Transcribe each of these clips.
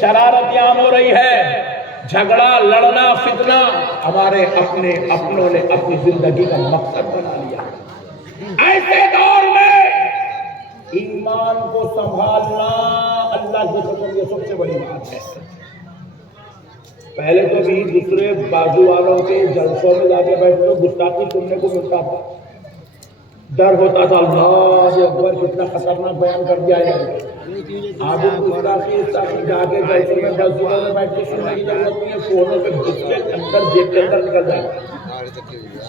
شرارت عام ہو رہی ہے، جھگڑا لڑنا فتنہ ہمارے اپنوں نے اپنی زندگی کا مقصد بنا لیا۔ ایسے دور میں ایمان کو سنبھالنا اللہ کی قسم یہ سب سے بڑی بات ہے۔ پہلے تو بھی دوسرے بازو والوں کے جلسوں میں جا کے بیٹھے تو گستاخی سننے کو ملتا تھا، ڈر ہوتا تھا اللہ اکبر کتنا خطرناک بیان کر دیا ہے۔ آج گستاخی جا کے جلسوں میں 10 دنوں میں بیٹھ کے سننے کی ضرورت نہیں ہے، فونوں پہ گھس کے اندر جیب کے اندر نکل جائے گا۔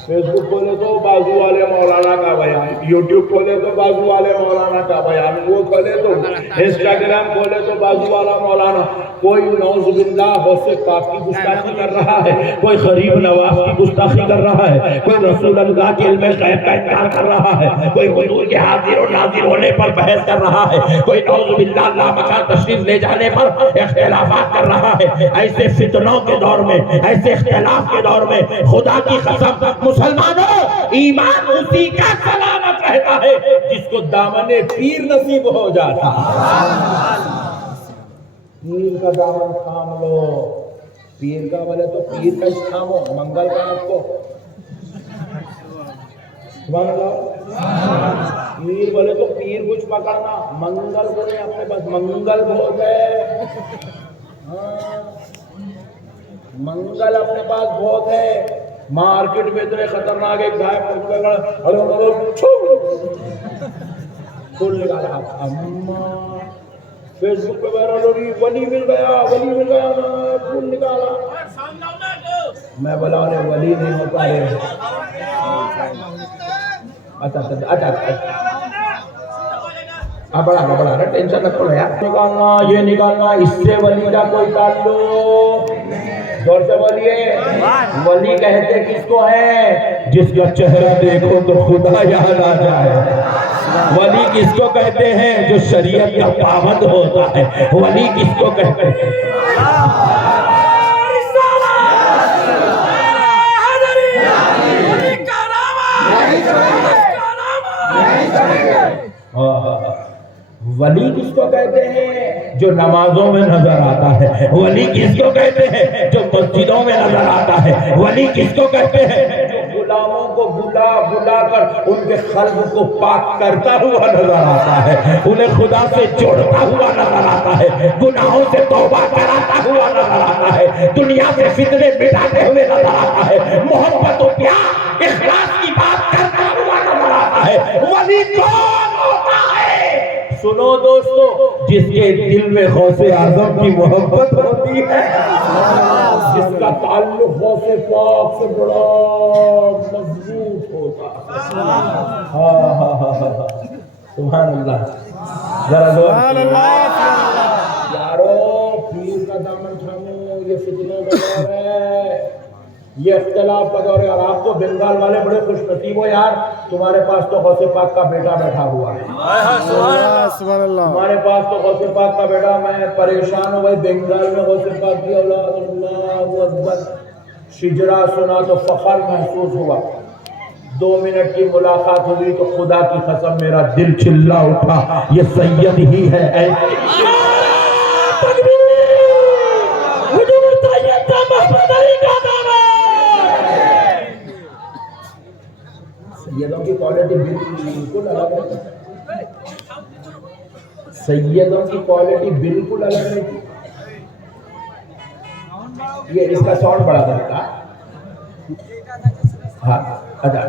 فیس بک کھولے تو بازو والے مولانا کا بیان، یوٹیوب کھولے تو بازو والے مولانا کا بیان، وہ کھولے تو انسٹاگرام کھولے تو بازو والا مولانا۔ کوئی نعوذ باللہ غوث پاک کی گستاخی کر رہا ہے، کوئی غریب نواز کی گستاخی کر رہا ہے، کوئی رسول اللہ کے علم غیب کا انکار کر رہا ہے، کوئی حضور کے حاضر و ناظر ہونے پر بحث کر رہا ہے، کوئی نعوذ باللہ اللہ مکان تشریف لے جانے پر اختلافات کر رہا ہے۔ ایسے فتنوں کے دور میں، ایسے اختلاف کے دور میں خدا کی قسم مسلمانوں ایمان اسی کا سلامت رہتا ہے جس کو دامن پیر نصیب ہو جاتا ہے۔ پیر کا دامن تھام لو، پیر کا بولے تو پیر کا اس تھامو، منگل کا آپ کو سبحان اللہ، پیر بولے تو پیر کچھ پکڑنا، منگل بولے اپنے پاس منگل بہت ہے، منگل اپنے پاس بہت ہے۔ مارکیٹ میں اتنے خطرناک ایک گائے پھول نکالا، اماں فیس بک پہ وائرل ہو رہی، ولی مل گیا، ولی مل گیا، پھول نکالا۔ میں بولا انہیں ولی نہیں ہوتا ہے، بڑا ٹینشن نہ کرو یار، نکالنا یہ نکالنا، اس سے ولی کا کوئی تعلق زور سے بولیے۔ ولی کہتے کس کو ہے؟ جس کا چہرہ دیکھو تو خدا یاد آ جائے۔ ولی کس کو کہتے ہیں؟ جو شریعت کا پابند ہوتا ہے۔ ولی کس کو کہتے ہیں؟ ولی کس کو کہتے ہیں؟ جو نمازوں میں نظر آتا ہے۔ ولی کس کو کہتے ہیں؟ جو مسجدوں میں نظر آتا ہے۔ ولی کس کو کہتے ہیں؟ جو غلاموں کو بلا بلا کر ان کے قلب کو پاک کرتا ہوا نظر آتا ہے، انہیں خدا سے جوڑتا ہوا نظر آتا ہے، گناہوں سے توبہ کراتا ہوا نظر آتا ہے، دنیا سے فتنے مٹاتے ہوئے نظر آتا ہے، محبت و پیار اخلاص کی بات کرتا ہوا نظر آتا ہے۔ ولی کون ہوتا ہے؟ سنو دوستو، جس کے دل میں غوث اعظم کی محبت ہوتی ہے، جس کا تعلق غوث پاک سے بڑا مضبوط ہوتا ہے۔ سبحان اللہ، ذرا سبحان اللہ۔ یارو پیر کا دامن تھامو، یہ فتنوں کا دور ہے، یہ اختلاف کا دور ہے، اور آپ تو بنگال والے بڑے خوش نصیب ہو یار، تمہارے پاس تو غوث پاک کا بیٹا بیٹھا ہوا ہے۔ سبحان اللہ، ہمارے پاس تو غوث پاک کا بیٹا، میں پریشان ہوں بھائی، بنگال میں غوث پاک کی اولاد، اللہ اکبر، شجرا سنا تو فخر محسوس ہوا۔ 2 منٹ کی ملاقات ہوئی تو خدا کی قسم میرا دل چلا اٹھا، یہ سید ہی ہے۔ سیدوں کی کوالٹی بالکل الگ ہے، سیدوں کی کوالٹی بالکل الگ ہے۔ یہ اس کا ساؤنڈ بڑا کرتا، ہاں اچھا،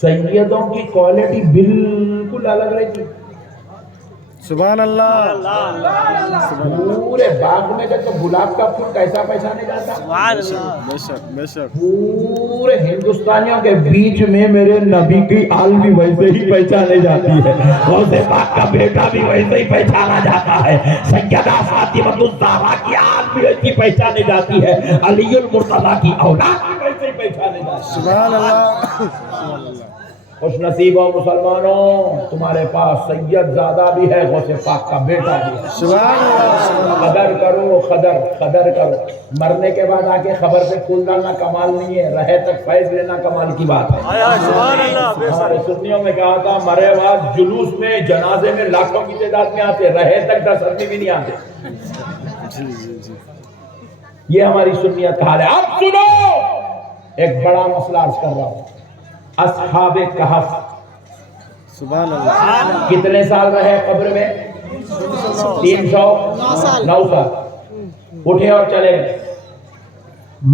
سیدوں کی کوالٹی بالکل الگ رہتی۔ سبحان اللہ، پورے باغ میں جب تو گلاب کا پھول کیسا پہچانے جاتا، بے شک بے شک، پورے ہندوستانیوں کے بیچ میں میرے نبی کی آل بھی ویسے ہی پہچانے جاتی ہے، غوث پاک کا بیٹا بھی ویسے ہی پہچانا جاتا ہے، سیدہ فاطمہ الزہرا کی آل بھی ویسے پہچانے جاتی ہے، علی المرتضیٰ کی اولاد بھی ویسے ہی پہچانے جاتی ہے۔ سبحان اللہ، خوش نصیبوں مسلمانوں، تمہارے پاس سید زادہ بھی ہے، غوث پاک کا بیٹا بھی ہے۔ سبحان اللہ، قدر کرو، خدر خدر کرو. مرنے کے بعد آ کے خبر پہ پھول ڈالنا کمال نہیں ہے, رہے تک فیض لینا کمال کی بات ہے. ہمارے سنیوں میں کہا تھا مرے بعد جلوس میں جنازے میں لاکھوں کی تعداد میں آتے, رہے تک 10 آدمی بھی نہیں آتے. یہ ہماری سنیت کا حال ہے. اب سنو, ایک بڑا مسئلہ عرض کر رہا ہوں. اصحاب کہف سبحان اللہ. کتنے سال رہے قبر میں؟ 309 سال. اٹھے اور چلے گئے.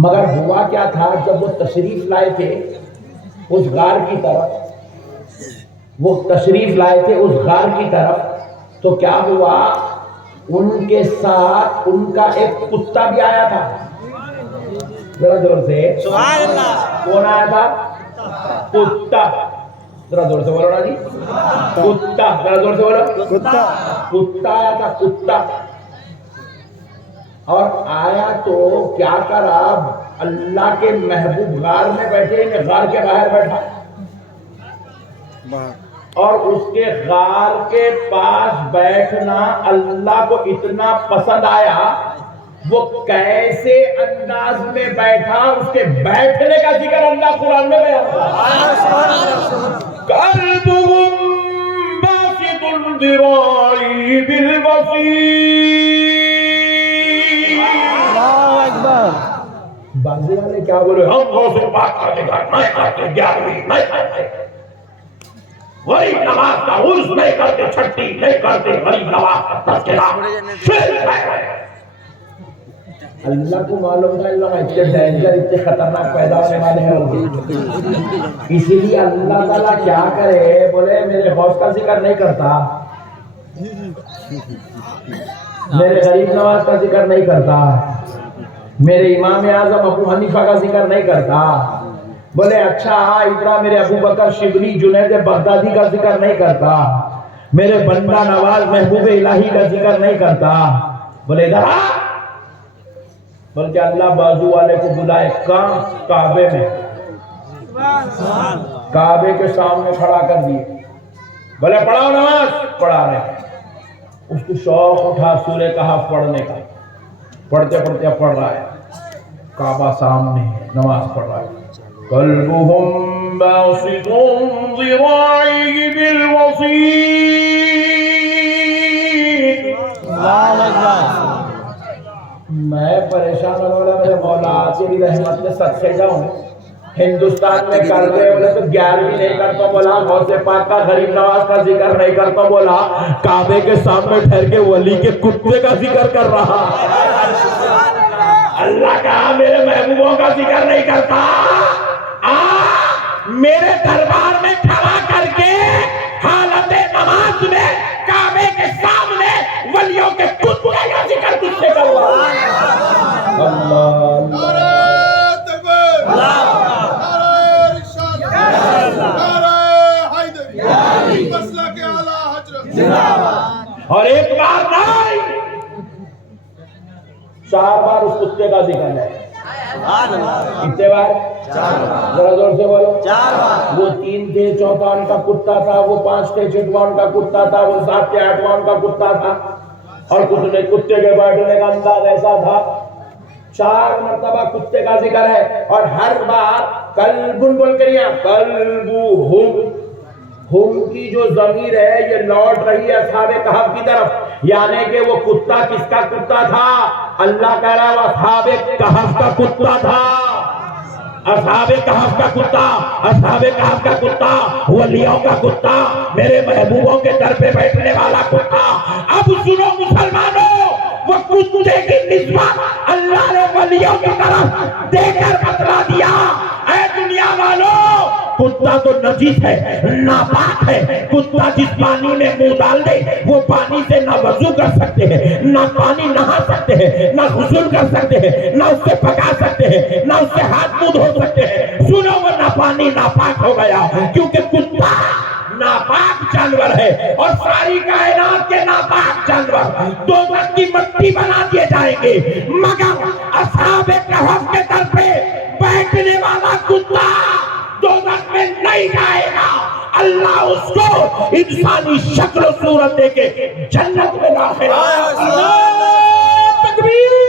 مگر ہوا کیا تھا, جب وہ تشریف لائے تھے اس غار کی طرف, تو کیا ہوا, ان کے ساتھ ان کا ایک کتا بھی آیا تھا. ذرا زور سے سبحان اللہ. کون آیا تھا؟ کتا. ذرا زور سے بولو نا جی. کتا. ذرا زور سے بولو. کتا آیا تھا, کتا. اور آیا تو کیا کرا, اللہ کے محبوب غار میں بیٹھے, غار کے باہر بیٹھا, اور اس کے غار کے پاس بیٹھنا اللہ کو اتنا پسند آیا, وہ کیسے انداز میں بیٹھا, اس کے بیٹھنے کا ذکر اللہ قرآن میں بیان کرتا. قلبهم باسط الذراع بالوصيد. بازی والے کیا بولے, ہم غوث پاک کا ذکر نہیں کرتے, 11ویں نہیں کرتے, وہی نماز کا عرض نہیں کرتے, چھٹی نہیں کرتے, وہی نماز کا تذکرہ. اللہ کو معلوم تھا اللہ اتنے ڈینجر اتنے خطرناک پیدا ہونے والے ہیں. اسی لیے اللہ تعالیٰ کیا کرے, بولے میرے غوث کا ذکر نہیں کرتا, میرے غریب نواز کا ذکر نہیں کرتا, میرے امام اعظم ابو حنیفہ کا ذکر نہیں کرتا. بولے اچھا ادھر میرے ابو بکر شبلی جنید بغدادی کا ذکر نہیں کرتا, میرے بندہ نواز محبوب الہی کا ذکر نہیں کرتا. بولے ادھر آ, بلکہ اللہ بازو والے کو بلائے کہاں, کعبے میں, کعبے کے سامنے کھڑا کر دیے. بولے پڑھاؤ نماز, پڑھا رہے. اس کو شوق اٹھا سورہ کہف پڑھنے کا, پڑھتے پڑھتے پڑھ رہا ہے, کعبہ سامنے, نماز پڑھ رہا ہے. قلبهم باسط ذراعيه بالوصيد. میں پریشان ہونے والا, میرے مولا تیری رحمت میں صدقے جاؤں. ہندوستان میں کرتے بولے تو 11ویں نہیں کرتا, بولا غوث پاک کا غریب نواز کا ذکر نہیں کرتا, بولا کعبے کے سامنے ٹھہر کے ولی کے کتے کا ذکر کر رہا. اللہ کہا میرے محبوبوں کا ذکر نہیں کرتا, میرے دربار میں کھڑا کر کے حالت نماز میں کعبے کے سامنے ولیوں کے کتے کا ذکر تجھ سے کروا. اور ایک بار نہیں 4 بار اس کتے کا ذکر ہے. کتنے بار؟ 4 بار. ذرا زور سے بولو. 4 بار. وہ 3 تھے, چوتھا ان کا کتا تھا, وہ 5 تھے, 6واں ان کا کتا تھا, وہ 7 تھے, 8واں ان کا کتا تھا, اور کچھ نے کتے کے بیٹھنے کا انداز ایسا تھا. 4 مرتبہ کتے کا ذکر ہے, اور ہر بار قلبن بول کر یہاں قلبہم, ہم کی جو ضمیر ہے یہ لوٹ رہی ہے اصحاب کہف کی طرف, یعنی کہ وہ کتا کس کا کتا تھا؟ اللہ کہہ رہا ہے وہ اصحاب کہف کا کتا تھا. اصحاب کہف کا کتا, اصحاب کہف کا کتا, ولیوں کا کتا, میرے محبوبوں کے در پہ بیٹھنے والا کتا. اب سنو مسلمانوں, وہ کتے کی نسبت اللہ نے ولیوں کی طرف دے کر بتلا دیا. اے دنیا والوں, کتا تو نجیس ہے, ناپاک ہے. کتا جس پانی میں منہ ڈال دے وہ پانی سے نہ وضو کر سکتے ہیں, نہ پانی نہا سکتے ہیں, نہ غسل کر سکتے ہیں, نہ اس سے پکا سکتے ہیں, نہ اس سے ہاتھ منہ دھو سکتے ہیں. سنو, وہ نہ پانی ناپاک ہو گیا, کیونکہ کتا ناپاک جانور ہے, اور ساری کائنات کے ناپاک جانور دوزخ کی مٹی بنا دیے جائیں گے, مگر اصحاب کہف کے در پہ بیٹھنے والا کتا دوزخ میں نہیں جائے گا. اللہ اس کو انسانی شکل و صورت دے کے جنت میں داخل. تکبیر.